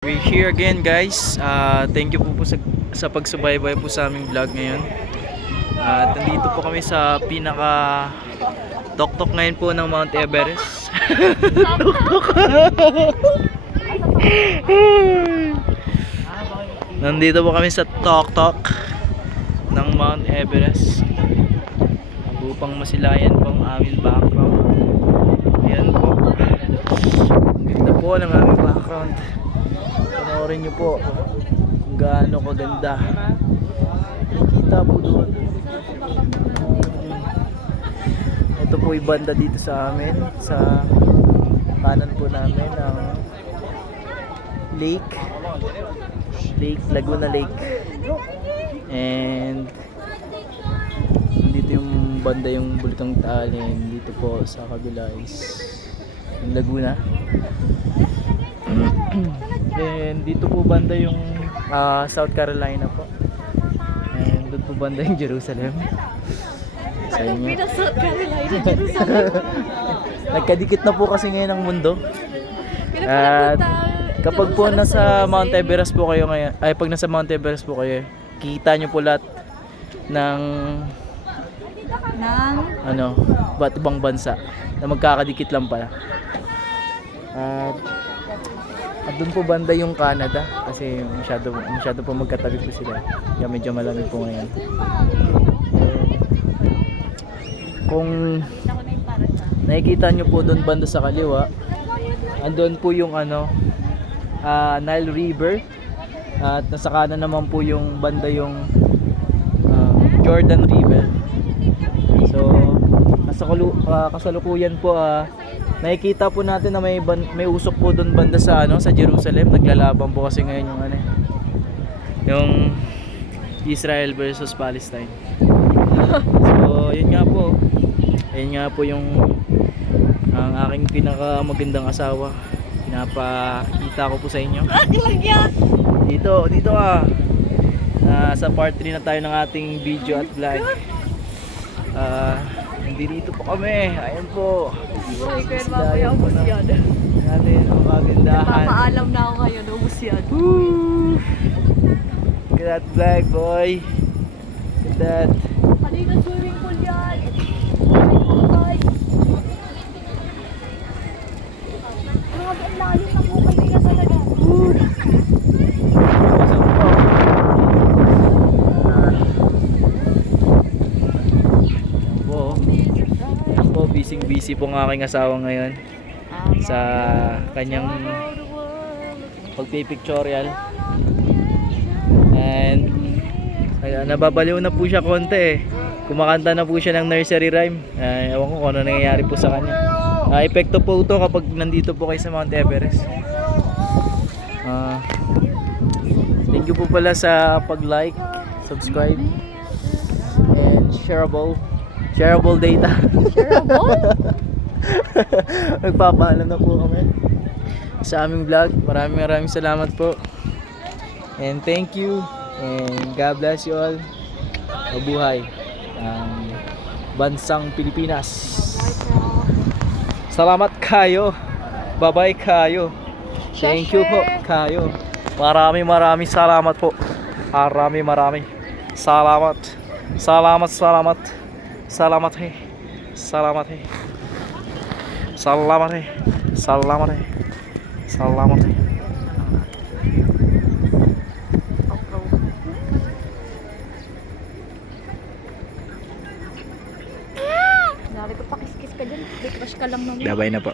We're here again guys. Thank you po sa pagsubaybay po sa aming vlog ngayon. At nandito po kami sa pinaka tuktok ngayon po ng Mount Everest. Tuktok. Nandito po kami sa tuktok ng Mount Everest upang masilayan po ang aming background. Ayan po. Ang ganda po ng aming background. Panoorin nyo po kung gaano kaganda. Nakikita po doon. Ito po yung banda dito sa amin. Sa kanan po namin ang lake, Laguna Lake. And dito yung banda yung Bulutong Talin. Dito po sa kabila is yung Laguna. And dito po banda yung South Carolina po. And doon po banda yung Jerusalem. Sa inyo. South Carolina, Jerusalem. Nagkadikit na po kasi ngayon ang mundo. At kapag po nasa Mount Everest po kayo ngayon, ay pag nasa Mount Everest po kayo, kikita nyo po lahat ng ba't ibang bansa na magkakadikit lang pala. At doon po banda yung Canada kasi masyado po magkatabi po sila. Kaya medyo malamig po ngayon. Kung nakikita nyo po doon banda sa kaliwa, andun po yung Nile River. At nasa kanan naman po yung banda yung Jordan River. So kasalukuyan po nakikita po natin na may usok po doon banda sa sa Jerusalem. Naglalaban po kasi ngayon yung Israel versus Palestine. So yun nga po. Ayun nga po yung ang aking pinakamagandang asawa. Pinapakita ko po sa inyo. Dito sa part 3 na tayo ng ating video at vlog. Nandito po kami. Ayan po. Uy, kaya mamaya ubus yan. Natin ang kagandahan. Papaalam na ako ngayon, ubus yan. Woo! Look at that vlog, boy. Look at that. Kanina swimming pool yan. Grabe, ang lalim ng bukay nila talaga. Busy po ang aking asawa ngayon sa kanyang pagpipictorial. And nababaliw na po siya konti kumakanta na po siya ng nursery rhyme. Ewan ko kung ano nangyayari po sa kanya. Epekto po ito kapag nandito po kayo sa Mount Everest. Thank you po pala sa pag-like, subscribe, and shareable data. Nagpapaalam na po kami sa aming vlog. Maraming salamat po. And thank you. And God bless you all. Mabuhay ang bansang Pilipinas. Salamat kayo. Bye-bye kayo. Thank you po kayo. Maraming salamat po. Maraming salamat. Salamat he. Salamat he. Salamat he. Salamat he. Salamat he. Dali ko pakis-kis ka dyan. May crush ka lang naman. Bye-bye na po.